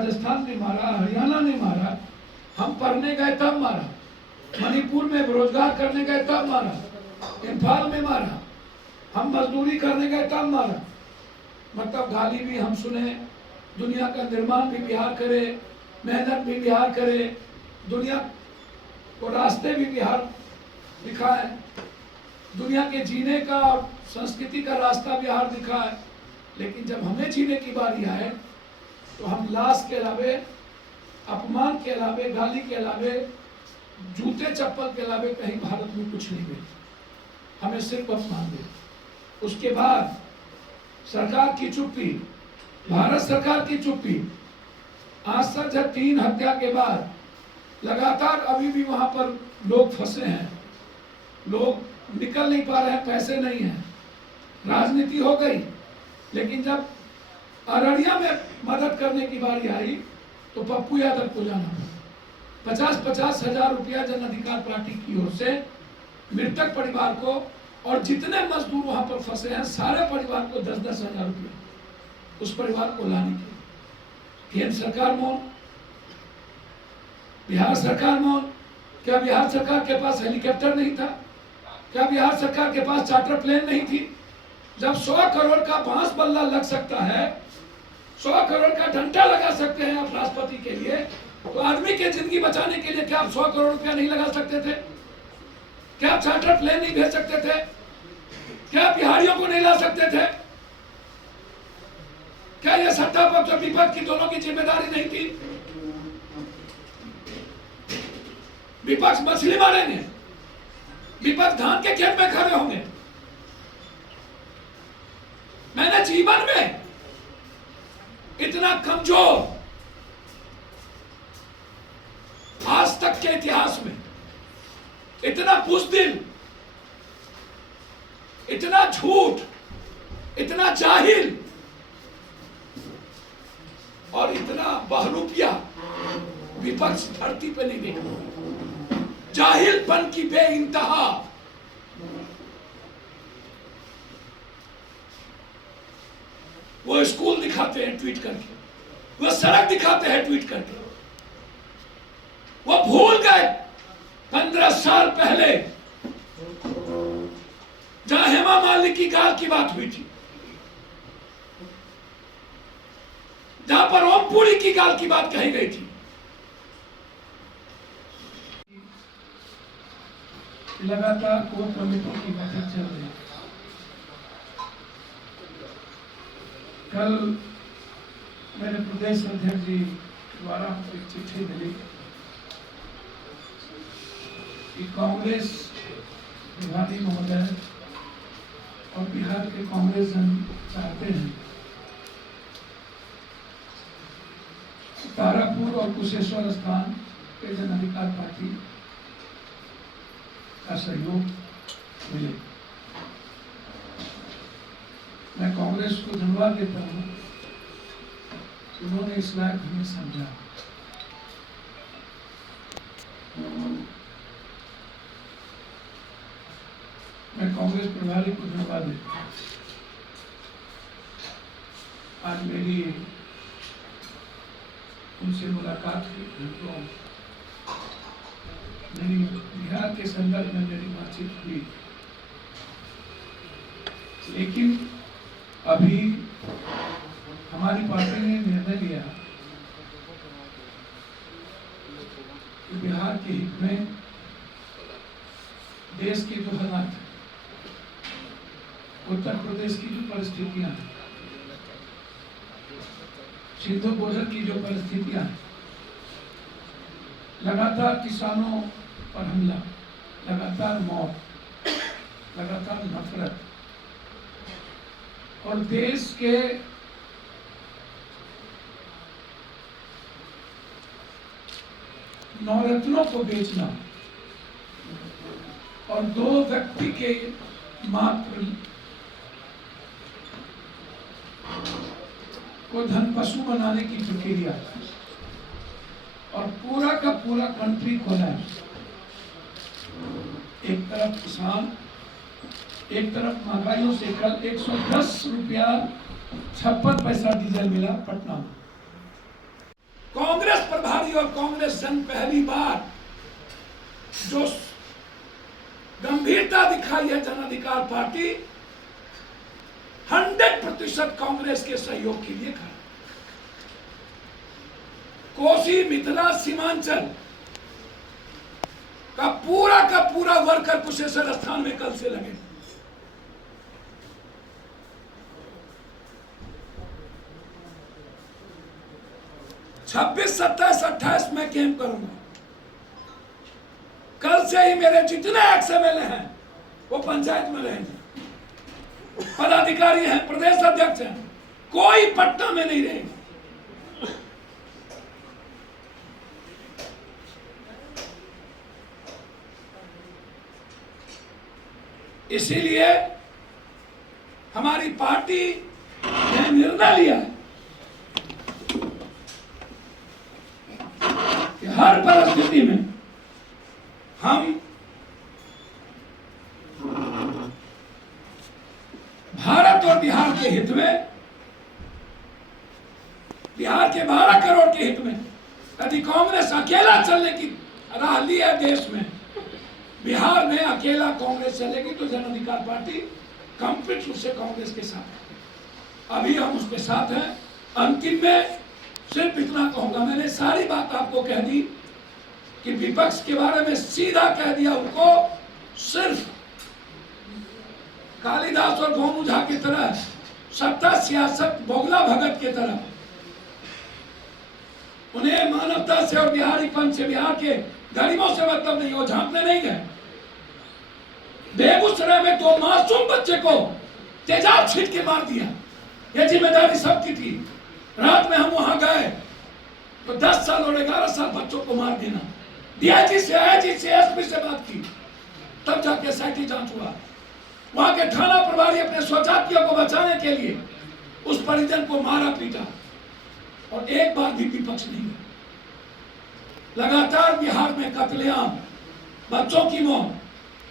राजस्थान ने मारा, हरियाणा ने मारा, हम पढ़ने गए तब मारा, मणिपुर में रोजगार करने गए तब मारा, इम्फाल में मारा, हम मजदूरी करने गए तब मारा। मतलब गाली भी हम सुने, दुनिया का निर्माण भी बिहार करे, मेहनत भी बिहार करे, दुनिया को रास्ते भी बिहार दिखाए, दुनिया के जीने का और संस्कृति का रास्ता बिहार दिखाए। लेकिन जब हमें जीने की बारी आए तो हम लाश के अलावे, अपमान के अलावे, गाली के अलावे, जूते चप्पल के अलावे कहीं भारत में कुछ नहीं मिले, हमें सिर्फ अपमान मिले। उसके बाद सरकार की चुप्पी, भारत सरकार की चुप्पी। आज तक जब 3 हत्या के बाद लगातार अभी भी वहां पर लोग फंसे हैं, लोग निकल नहीं पा रहे हैं, पैसे नहीं हैं, राजनीति हो गई। लेकिन जब अररिया में मदद करने की बारी आई तो पप्पू यादव को जाना पड़ा। 50-50 हजार रुपया जन अधिकार पार्टी की ओर से मृतक परिवार को और जितने मजदूर वहां पर फंसे हैं सारे परिवार को 10-10 हजार रुपया उस परिवार को लाने के। केंद्र सरकार मौन, बिहार सरकार मौन। क्या बिहार सरकार के पास हेलीकॉप्टर नहीं था? क्या बिहार सरकार के पास चार्टर प्लेन नहीं थी? जब 100 करोड़ का बांस बल्ला लग सकता है, 100 करोड़ का डंडा लगा सकते हैं आप राष्ट्रपति के लिए, तो आदमी की जिंदगी बचाने के लिए क्या आप 100 करोड़ रुपया नहीं लगा सकते थे? क्या आप चार्टर प्लेन नहीं भेज सकते थे? क्या बिहारियों को नहीं ला सकते थे? क्या यह सत्ता पक्ष और विपक्ष की दोनों की जिम्मेदारी नहीं थी? विपक्ष मछली मारेंगे, विपक्ष धान के खेत में खड़े होंगे। मैंने जीवन में इतना कमजोर आज तक के इतिहास में, इतना बुज़दिल, इतना झूठ, इतना जाहिल और इतना बहरूपिया विपक्ष धरती पे नहीं देखा। जाहिलपन की बेइंतहा। वो स्कूल दिखाते हैं ट्वीट करके, वो सड़क दिखाते हैं ट्वीट करके। वो भूल गए 15 साल पहले जहां हेमा मालिनी की गाल की बात हुई थी, जहां पर ओमपुरी की गाल की बात कही गई थी। लगातार कोर कमेटी की बैठक चल रही है। कल मेरे प्रदेश अध्यक्ष जी द्वारा एक चिट्ठी मिली कि कांग्रेस प्रभारी महोदय और बिहार के कांग्रेस जन चाहते हैं तारापुर और कुशेश्वर स्थान के जन अधिकार पार्टी का सहयोग मिले। मैं कांग्रेस को धन्यवाद देता हूं, उन्होंने इस लायक हमें समझा। मैं कांग्रेस प्रभारी को धन्यवाद देता हूं। आज मेरी उनसे मुलाकात हुई तो मेरी बिहार के संदर्भ में मेरी बातचीत हुई, लेकिन अभी हमारी पार्टी ने निर्णय लिया कि बिहार के हित में देश के जो हालात, उत्तर प्रदेश की जो परिस्थितियां हैं, सिंधु बॉर्डर की जो परिस्थितियां हैं, लगातार किसानों पर हमला, लगातार मौत, लगातार नफरत और देश के नवरत्नों को बेचना और 2 व्यक्ति के मात्र को धन पशु बनाने की प्रक्रिया और पूरा का पूरा कंट्री कोलैप्स। एक तरफ किसान, एक तरफ महंगाइयों से कल 110 रुपया 56 पैसा डीजल मिला पटना में। कांग्रेस प्रभारी और कांग्रेस जन पहली बार जो गंभीरता दिखाई है जन अधिकार पार्टी 100% कांग्रेस के सहयोग के लिए खड़ा। कोसी मिथिला सीमांचल का पूरा वर्कर कुशेश्वर स्थान में कल से लगे। छब्बीस 27 28 में कैंप करूंगा। कल से ही मेरे जितने XMLA हैं वो पंचायत में रहेंगे, पदाधिकारी हैं, प्रदेश अध्यक्ष हैं, कोई पटना में नहीं रहेगा। इसीलिए हमारी पार्टी ने निर्णय लिया है कि हर परिस्थिति में हम भारत और बिहार के हित में, बिहार के 12 करोड़ के हित में, यदि कांग्रेस अकेला चलने की राह ली है देश में, बिहार में अकेला कांग्रेस चलेगी तो जन अधिकार पार्टी कंप्लीट रूप से कांग्रेस के साथ है। अभी हम उसके साथ हैं। अंतिम में सिर्फ इतना कहूंगा, मैंने सारी बात आपको कह दी कि विपक्ष के बारे में सीधा कह दिया उनको, सिर्फ कालिदास और गोनू झा की तरह सत्ता सियासत बोगला भगत की तरह उन्हें मानवता से और बिहारीपन से, बिहार के गरीबों से मतलब नहीं, वो झांकने नहीं गए। बेगूसराय में 2 मासूम बच्चे को तेजाब छीट के मार दिया, ये जिम्मेदारी सबकी थी। रात में हम वहां गए तो 10 साल और 11 साल बच्चों को मार देना। डीआईजी से, आईजी से, एसपी से बात की, तब जाके एसआईटी जांच हुआ। वहां के थाना प्रभारी अपने स्वजातियों को बचाने के लिए उस परिजन को मारा पीटा और एक बार भी विपक्ष नहीं हुआ। लगातार बिहार में कत्लेआम, बच्चों की मौत,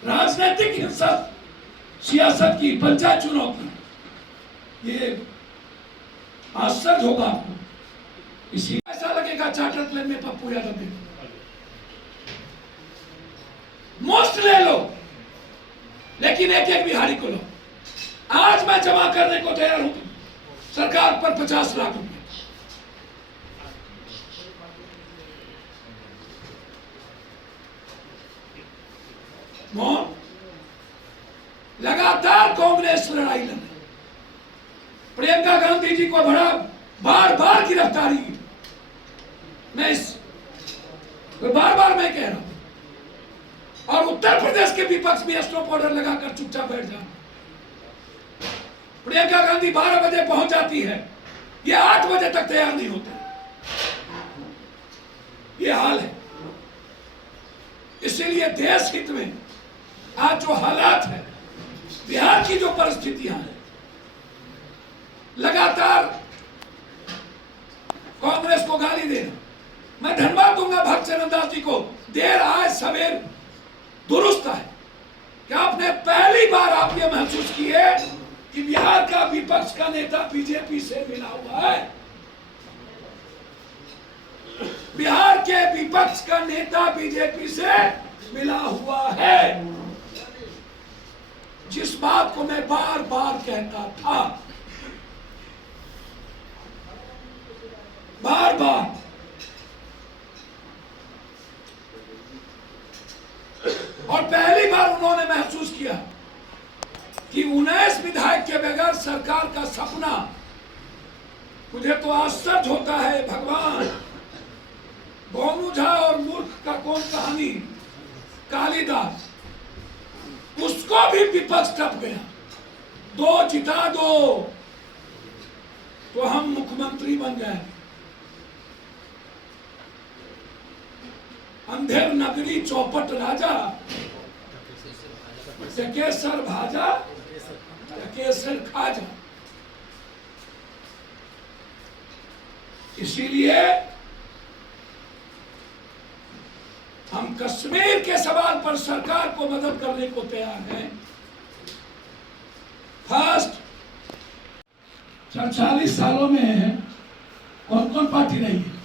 राजनीतिक हिंसा, सियासत की, पंचायत चुनाव की, ये आश्चर्य होगा आपको। इसी ऐसा लगेगा चार्टर प्लेन में पप्पू यादव ने मोस्ट ले लो, लेकिन एक एक बिहारी को लो। आज मैं जमा करने को तैयार हूं सरकार पर 50 लाख रुपए। लगातार कांग्रेस लड़ाई लड़ रही। प्रियंका गांधी जी को बड़ा बार गिरफ्तारी की, मैं इस बार मैं कह रहा हूं। और उत्तर प्रदेश के विपक्ष भी स्टॉप ऑर्डर लगाकर चुपचाप बैठ जाए। प्रियंका गांधी 12 बजे पहुंच जाती है, ये 8 बजे तक तैयार नहीं होते। ये हाल है। इसीलिए देश हित में आज जो हालात है, बिहार की जो परिस्थितियां हैं, लगातार कांग्रेस को गाली देना, मैं धन्यवाद दूंगा भक्त चरण दास जी को, देर आए सवेर दुरुस्त है कि आपने पहली बार आप ये महसूस किए कि बिहार का विपक्ष का नेता बीजेपी से मिला हुआ है। बिहार के विपक्ष का नेता बीजेपी से मिला हुआ है। जिस बात को मैं बार कहता था, बार और पहली बार उन्होंने महसूस किया कि 19 विधायक के बगैर सरकार का सपना, मुझे तो आश्चर्य होता है भगवान। गोनू झा और मूर्ख का कौन कहानी, कालिदास, उसको भी विपक्ष टप गया। 2 जिता दो तो हम मुख्यमंत्री बन गए। अंधेर नगरी चौपट राजा, केसर भाजा, केसर खाजा। इसीलिए हम कश्मीर के सवाल पर सरकार को मदद करने को तैयार हैं। फर्स्ट 40 सालों में कौन कौन पार्टी रही है?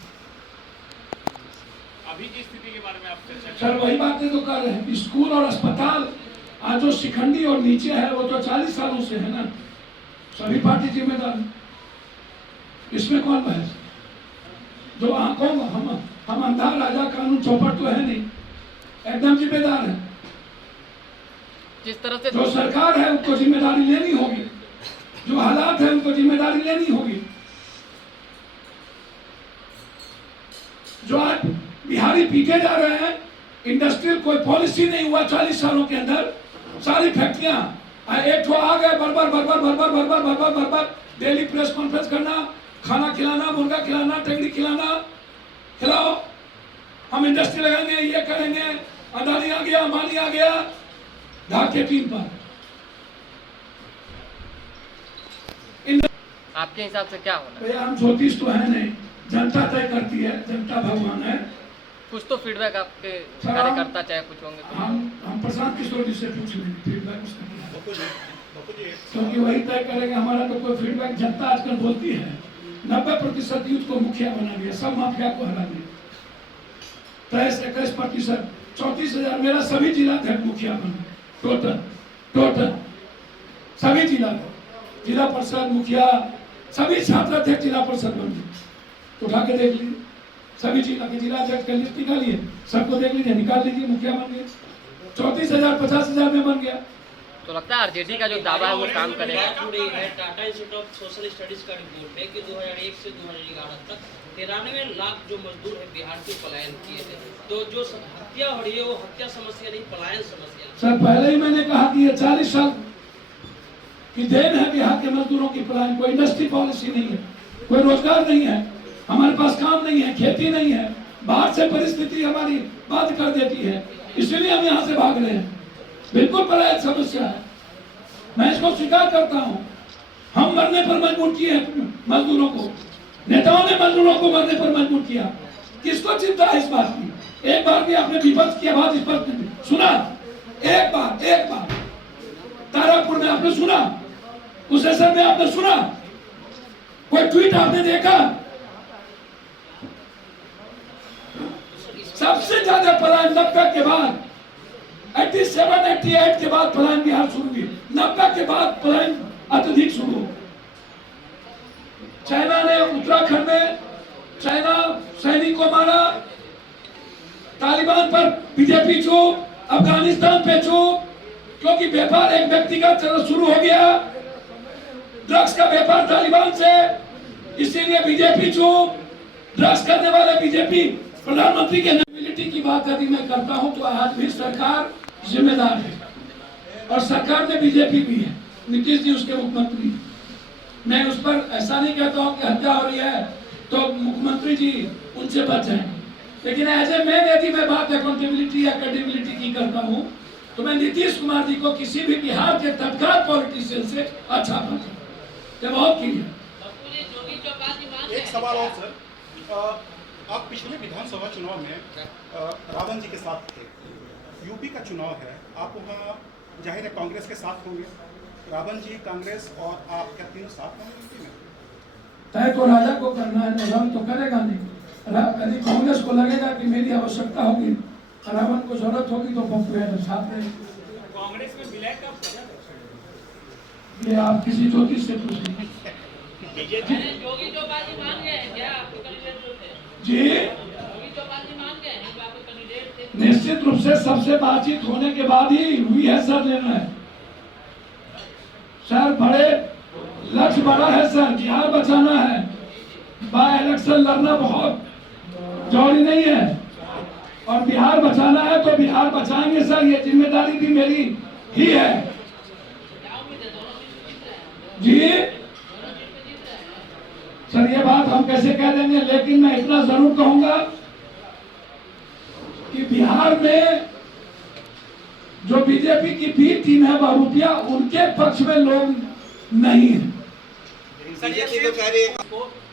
अभी की स्थिति के बारे में आप चर्चा सर वही बातें तो कर रहे हैं, स्कूल और अस्पताल आज जो शिखंडी और नीचे है वो तो 40 सालों से है ना, सभी पार्टी जिम्मेदार है। इसमें कौन बहस? जो आंखों हम अंधा राजा कानून चौपट तो है नहीं, एकदम जिम्मेदार है। जिस तरह से जो सरकार है उनको जिम्मेदारी लेनी होगी, जो हालात है उनको जिम्मेदारी लेनी होगी। जो आज बिहारी पीटे जा रहे हैं, इंडस्ट्रियल कोई पॉलिसी नहीं हुआ 40 सालों के अंदर, सारी फैक्ट्रियां एक तो आ गए बर्बर डेली प्रेस कॉन्फ्रेंस करना, खाना खिलाना, मुर्गा खिलाना, टंगड़ी खिलाना, खिलाओ हम इंडस्ट्री लगाएंगे, ये करेंगे, अदानी आ गया, अंबानी आ गया, ढाक के टीम पर। आपके हिसाब से क्या होना है? तो हम ज्योतिष तो है नहीं, जनता तय करती है, जनता भगवान है। कुछ तो फीडबैक आपके कार्यकर्ता चाहे कुछ होंगे तो। हम प्रशांत किशोर जी से पूछ लेंगे फीडबैक उसका क्या है, क्योंकि वही तय करेंगे। हमारा तो कोई फीडबैक, जनता आजकल बोलती है 90% यूथ को मुखिया बना दिया, सब माफिया को हरा दिया। 23-21%, 34,000 मेरा सभी जिला अध्यक्ष मुखिया बन गए, टोटल सभी जिला परिषद मुखिया, सभी छात्र अध्यक्ष जिला परिषद बन गए। उठा के देख लीजिए, सभी जिला के जिला अध्यक्ष का लिस्ट निकालिए, सबको देख लीजिए, निकाल लीजिए, मुखिया बन गए। 34,000 50,000 में बन गया। तो लगता है आरजेडी का जो दावा है वो काम करेगा। Tata institute of social studies का रिपोर्ट है कि 2001 से 2011 तक 93 लाख जो मजदूर है बिहार से पलायन किए थे। तो जो हत्या हो रही है वो हत्या समस्या नहीं, पलायन समस्या। सर पहले ही मैंने कहा कि ये 40 साल की देन है बिहार के मजदूरों की पलायन। कोई इंडस्ट्री पॉलिसी नहीं है, कोई रोजगार नहीं है, हमारे पास काम नहीं है, खेती नहीं है, बाहर से परिस्थिति हमारी बात कर देती है, इसलिए हम यहाँ से भाग रहे हैं। बिल्कुल पलायन समस्या है, मैं इसको स्वीकार करता हूँ। हम मरने पर मजबूर किए मजदूरों को, नेताओं ने मजदूरों को मरने पर मजबूर किया। किसको चिंता है इस बात की? एक बार भी आपने विपक्ष की आवाज इस पर सुना? एक बार तारापुर में आपने सुना? उस असर में आपने सुना? कोई ट्वीट आपने देखा? सबसे ज्यादा पलायन 90 के बाद, 87-88 के बाद पलायन बिहार शुरू हुई, 90 के बाद पलायन अत्यधिक शुरू। चाइना ने उत्तराखंड में चाइना सैनिक को मारा, तालिबान पर बीजेपी चुप, अफगानिस्तान पे चुप, क्योंकि व्यापार एक व्यक्ति का शुरू हो गया, ड्रग्स का व्यापार तालिबान से, इसीलिए बीजेपी चुप। ड्रग्स करने वाले बीजेपी प्रधानमंत्री के नेबिलिटी की बात यदि मैं करता हूं तो आज भी सरकार जिम्मेदार है, और सरकार में बीजेपी भी है, नीतीश जी उसके मुख्यमंत्री। मैं उस पर ऐसा नहीं कहता हूं कि हत्या हो रही है तो मुख्यमंत्री जी उनसे बच जाएंगे, लेकिन एज ए मैन यदि मैं बात अकाउंटेबिलिटी या क्रेडिबिलिटी की करता हूं तो मैं नीतीश कुमार जी को किसी भी बिहार के तत्काल पॉलिटिशियन से अच्छा बनता हूं। ये बहुत क्लियर। एक सवाल और सर, आप पिछले विधानसभा चुनाव में रावण जी के साथ थे, यूपी का चुनाव है, आप वहाँ जाहिर है कांग्रेस के साथ होंगे, रावण जी कांग्रेस और आप क्या तीनों साथ होंगे यूपी में? तय तो राजा को करना है, रावण तो करेगा नहीं। यदि कांग्रेस को लगेगा कि मेरी आवश्यकता होगी, रावण को जरूरत होगी तो पप्पू यादव साथ रहेंगे। कांग्रेस में विलय कब करा? ये आप किसी ज्योतिष से पूछेंगे जोगी जो बाजी मान गए हैं क्या आपके कैंडिडेट जो थे? जी जोगी जो बाजी मान गए हैं जो आपके कैंडिडेट थे? निश्चित रूप से सबसे बातचीत होने के बाद ही हुई है सर निर्णय। सर बड़े लक्ष्य बड़ा है सर, बिहार बचाना है, बाय इलेक्शन लड़ना बहुत जरूरी नहीं है, और बिहार बचाना है तो बिहार बचाएंगे सर, ये जिम्मेदारी भी मेरी ही है जी सर। ये बात हम कैसे कह देंगे, लेकिन मैं इतना जरूर कहूंगा कि बिहार में जो बीजेपी की बी टीम है वह रुपया उनके पक्ष में लोग नहीं है।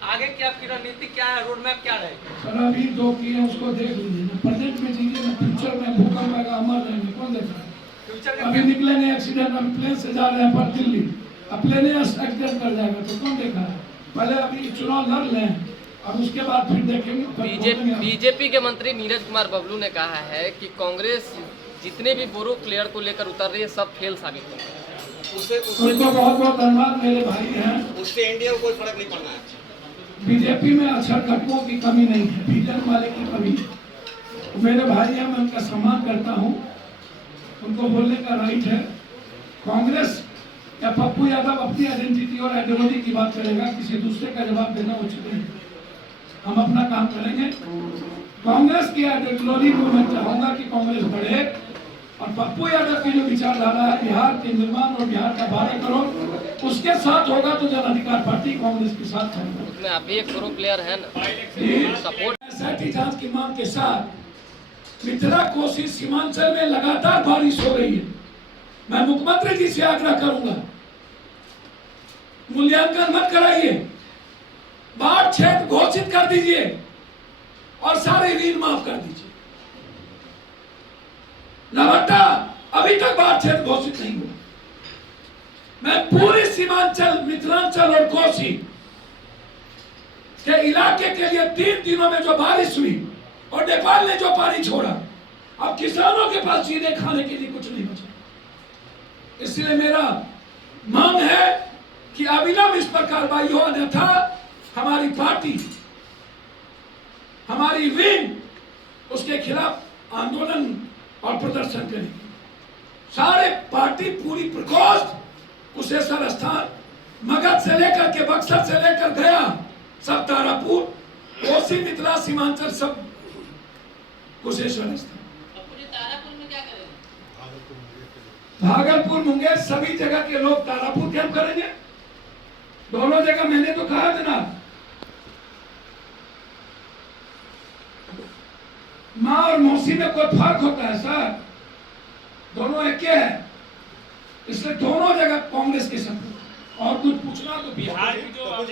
आगे की आपकी रणनीति क्या है, रोड मैप क्या रहेगा? सर अभी जो किए उसको देख लीजिए ना, प्रेजेंट में जीजिए ना, फ्यूचर में भूकंप आएगा, अमर रहेंगे, कौन देख रहा है? अभी निकलेंगे एक्सीडेंट, अभी प्लेन से जा रहे हैं पर दिल्ली, अब प्लेन एक्सीडेंट कर जाएगा तो कौन देखा है? पहले अभी चुनाव लड़ लें, और उसके बाद फिर देखेंगे। बीजेपी के मंत्री नीरज कुमार बबलू ने कहा है कि कांग्रेस जितने भी बोरो प्लेयर को लेकर उतर रही है सब फेल साबित हो रहा है। उनको बहुत बहुत धन्यवाद, मेरे भाई हैं। उससे इंडिया को कोई फर्क नहीं पड़ना है। बीजेपी में अक्षर कटुओं की कमी नहीं है, विजन वाले की कमी है। मेरे भाई हैं, मैं उनका सम्मान करता हूँ, उनको बोलने का राइट है। कांग्रेस या पप्पू यादव अपनी आइडेंटिटी और आइडियोलॉजी की बात करेगा, किसी दूसरे का जवाब देना उचित नहीं है। हम अपना काम करेंगे। कांग्रेस की आइडियोलॉजी को मैं चाहूंगा कि कांग्रेस बढ़े, और पप्पू यादव की जो विचारधारा है बिहार के निर्माण और बिहार का 12 करोड़ उसके साथ होगा, तो जन अधिकार पार्टी कांग्रेस के साथ होगा। उसमें आप भी एक बोरो प्लेयर है सपोर्ट। एसआईटी जांच की मांग के साथ मिथिला कोसी सीमांचल में लगातार बारिश हो रही है। मैं मुख्यमंत्री जी से आग्रह करूंगा, मूल्यांकन मत कराइए, बाढ़ क्षेत्र घोषित कर दीजिए और सारे ऋण माफ कर दीजिए। नवट्टा अभी तक बाढ़ क्षेत्र घोषित नहीं हुआ। मैं पूरी सीमांचल, मिथिलांचल और कोसी के इलाके के लिए 3 दिनों में जो बारिश हुई और नेपाल ने जो पानी छोड़ा, अब किसानों के पास सीधे खाने के लिए कुछ नहीं बचा। इसलिए मेरा मांग है कि अविलंब इस पर कार्रवाई हो, अन्यथा हमारी पार्टी, हमारी विंग उसके खिलाफ आंदोलन और प्रदर्शन करेगी। सारे पार्टी पूरी प्रकोष्ठ, कुशेश्वर स्थान, मगध से लेकर के बक्सर से लेकर गया, सब तारापुर, कोसी, मिथिला, सीमांचल, सब कुशेश्वर स्थान। भागलपुर, मुंगेर, सभी जगह के लोग तारापुर कैंप करेंगे। दोनों जगह मैंने तो कहा था ना, माँ और मौसी में कोई फर्क होता है सर? दोनों एक है, इसलिए दोनों जगह कांग्रेस के सपोर्ट। और कुछ पूछना तो बिहार की जो आप